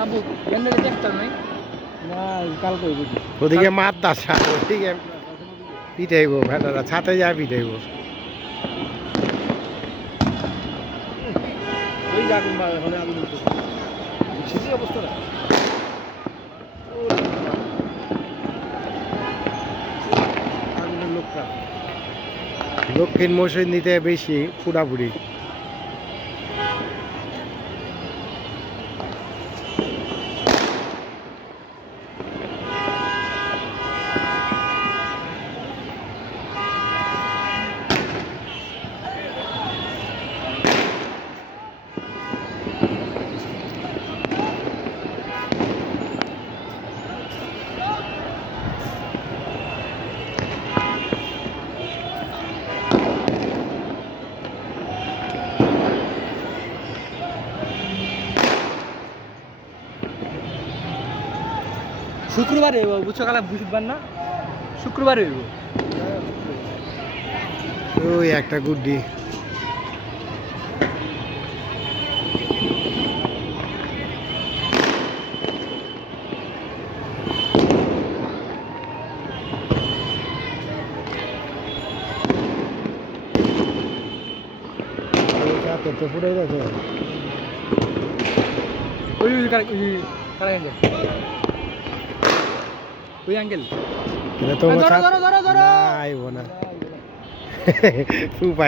আবু এনে দেখতাম নাই না কালকে বুঝি ওদিকে মাছ দাসা ওদিকে পিটাইব ভেটারা ছাতে যা পিটাইব ওই আগুন বা এখন আগুন উঠতেছে সেটি অবস্থা না আগুনের লোকটা দক্ষিণ মৌসুমীতে বেশি পুরাপুরি শুক্রবারে বুঝছো কালা বুঝবার না শুক্রবারে হইব ওই একটা গুড্ডি তো ফুটাই গেছে ওই ওই আঙ্কেল এটা তো ধরো ধরো ধরো ধরো আইব না উপায়